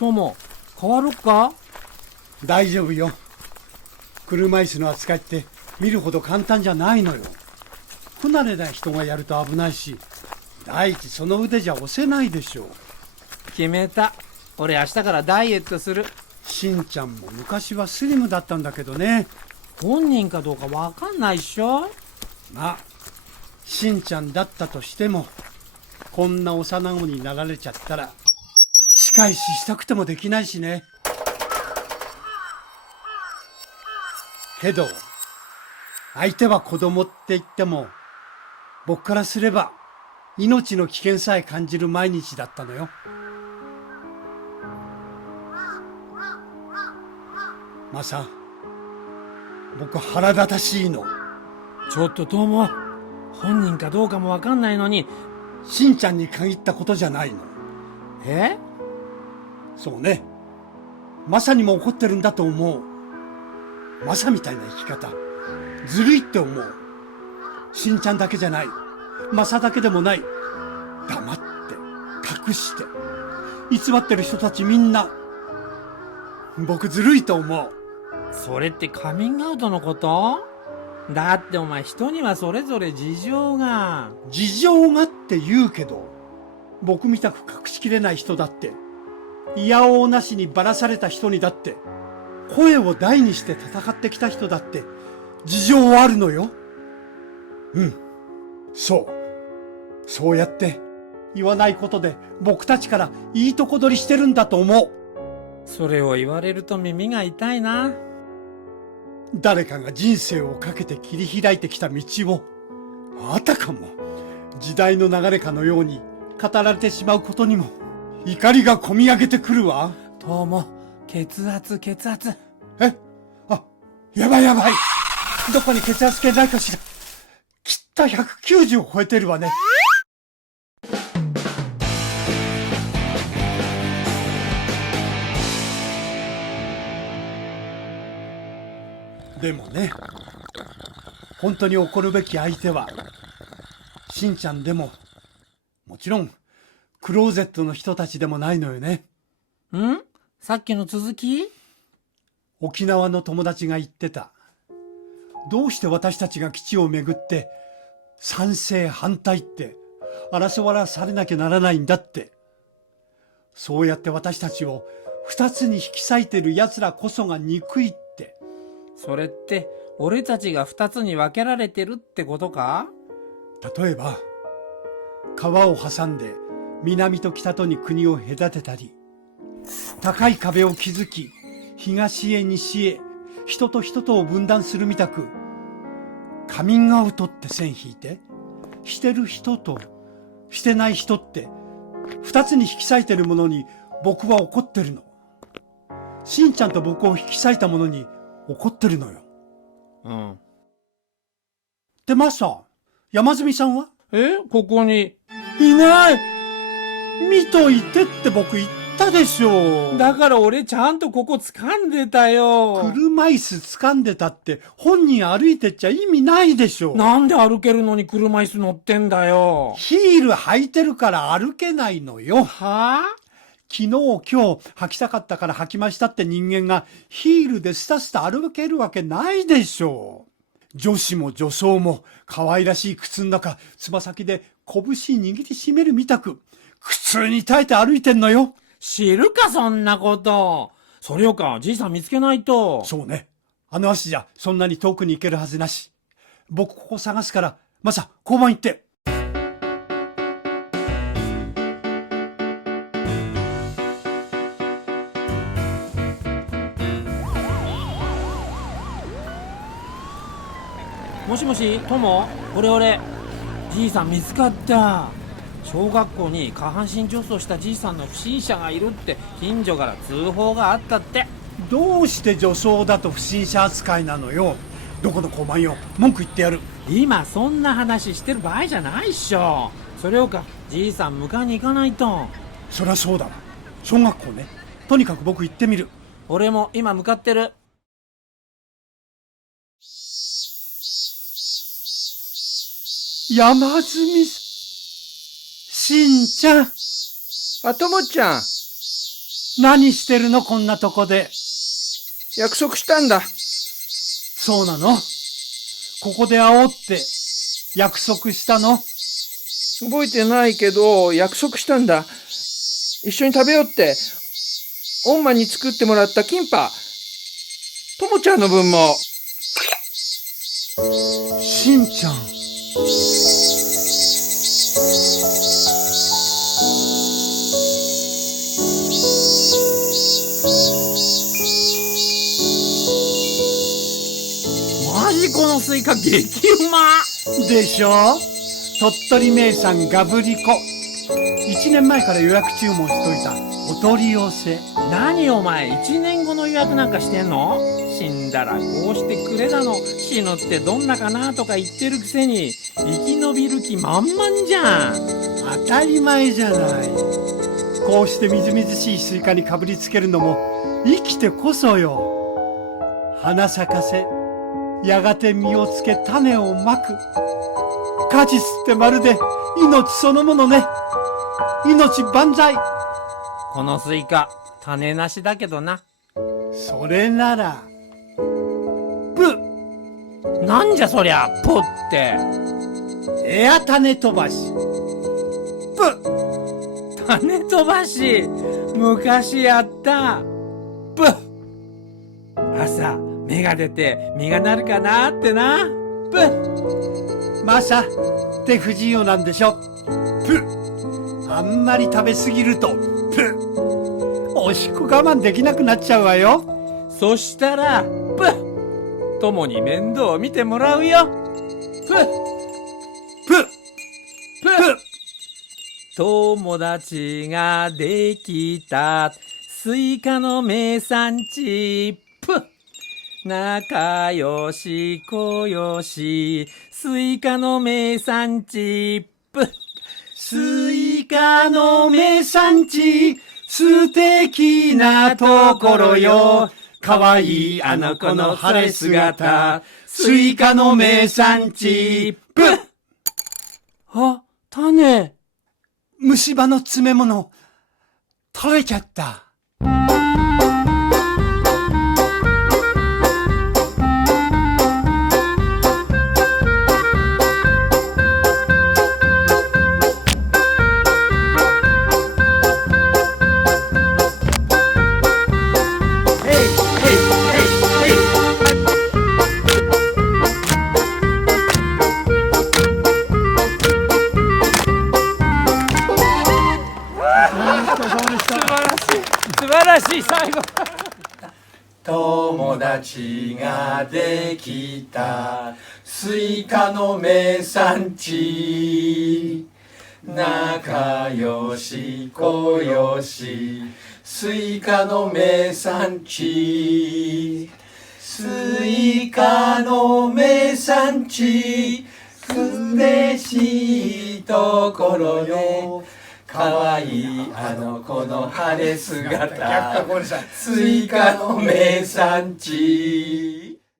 友、変わろっか？大丈夫よ。車椅子の扱いって見るほど簡単じゃないのよ。不慣れな人がやると危ないし、第一その腕じゃ押せないでしょう。決めた。俺明日からダイエットする。しんちゃんも昔はスリムだったんだけどね。本人かどうかわかんないっしょ。まあしんちゃんだったとしても、こんな幼子になられちゃったら仕返ししたくてもできないしね。けど相手は子供って言っても、僕からすれば命の危険さえ感じる毎日だったのよ。マサ、僕腹立たしいの。ちょっと友、本人かどうかもわかんないのに。しんちゃんに限ったことじゃないの。え？そうね、マサにも怒ってるんだと思う。マサみたいな生き方ずるいって思う。しんちゃんだけじゃない、マサだけでもない。黙って隠して偽ってる人たちみんな、僕ずるいと思う。それってカミングアウトのこと？だってお前、人にはそれぞれ事情が。事情がって言うけど、僕みたく隠しきれない人だって、いやおうなしにばらされた人にだって、声を大にして戦ってきた人だって事情はあるのよ。そうやって言わないことで僕たちからいいとこ取りしてるんだと思う。それを言われると耳が痛いな。誰かが人生をかけて切り開いてきた道を、あたかも時代の流れかのように語られてしまうことにも怒りがこみ上げてくるわ。友、血圧。え？あ、やばい。どこに血圧計ないかしら。きっと190を超えてるわね。でもね、本当に怒るべき相手はしんちゃんでも、もちろんクローゼットの人たちでもないのよね。さっきの続き？沖縄の友達が言ってた。どうして私たちが基地をめぐって賛成反対って争わされなきゃならないんだって。そうやって私たちを二つに引き裂いてる奴らこそが憎いって。それって俺たちが二つに分けられてるってことか？例えば川を挟んで南と北とに国を隔てたり、高い壁を築き東へ西へ人と人とを分断するみたく、カミングアウトって線引いて、してる人としてない人って二つに引き裂いてるものに僕は怒ってるの。しんちゃんと僕を引き裂いたものに怒ってるのよ。で、マスター、山住さんは？ここにいない。見といてって僕言ったでしょ。だから俺ちゃんとここ掴んでたよ。車椅子掴んでたって本人歩いてっちゃ意味ないでしょ。なんで歩けるのに車椅子乗ってんだよ。ヒール履いてるから歩けないのよ。はぁ？昨日今日履きたかったから履きましたって人間がヒールでスタスタ歩けるわけないでしょう。女子も女装も可愛らしい靴の中、つま先で拳握りしめるみたく苦痛に耐えて歩いてんのよ。知るかそんなこと。それよかじいさん見つけないと。そうね、あの足じゃそんなに遠くに行けるはずなし。僕ここ探すから、マサ交番行って。もしもし、友？俺じいさん見つかった。小学校に下半身女装したじいさんの不審者がいるって近所から通報があったって。どうして女装だと不審者扱いなのよ。どこの交番よ、文句言ってやる。今そんな話してる場合じゃないっしょ。それよかじいさん迎えに行かないと。そりゃそうだわ。小学校ね。とにかく僕行ってみる。俺も今向かってる。山積みしんちゃん。あ、ともちゃん、何してるのこんなとこで。約束したんだ。そうなの？ここで会おうって約束したの？覚えてないけど、約束したんだ。一緒に食べようって。おんまに作ってもらったキンパ。ともちゃんの分も。しんちゃん。マジこのスイカ激うま。でしょ？鳥取名産ガブリコ。1年前から予約注文しといたお取り寄せ。何お前1年後の予約なんかしてんの？死んだらこうしてくれだの、死ぬってどんなかなとか言ってるくせに生き延びる気満々じゃん。当たり前じゃない。こうしてみずみずしいスイカにかぶりつけるのも生きてこそよ。花咲かせ、やがて実をつけ種をまく。果実ってまるで命そのものね。命万歳。このスイカ種なしだけどな。それならプなんじゃそりゃポって。エア種飛ばし。種飛ばし昔やった。プ朝芽が出て実がなるかなってな。マサ手不自由なんでしょ。あんまり食べ過ぎるとおしっこ我慢できなくなっちゃうわよ。そしたら友に面倒を見てもらうよ。友達ができたスイカの名産地。仲良し小良しスイカの名産地。スイカの名産地、素敵なところよ。かわいいあの子の晴れ姿、スイカの名産地。あ、種。虫歯の詰め物、取れちゃった。素晴らしい最後。友達ができたスイカの名産地、仲良し小良しスイカの名産地、スイカの名産地、嬉しいところよ。かわいいあの子の晴れ姿、スイカの名産地。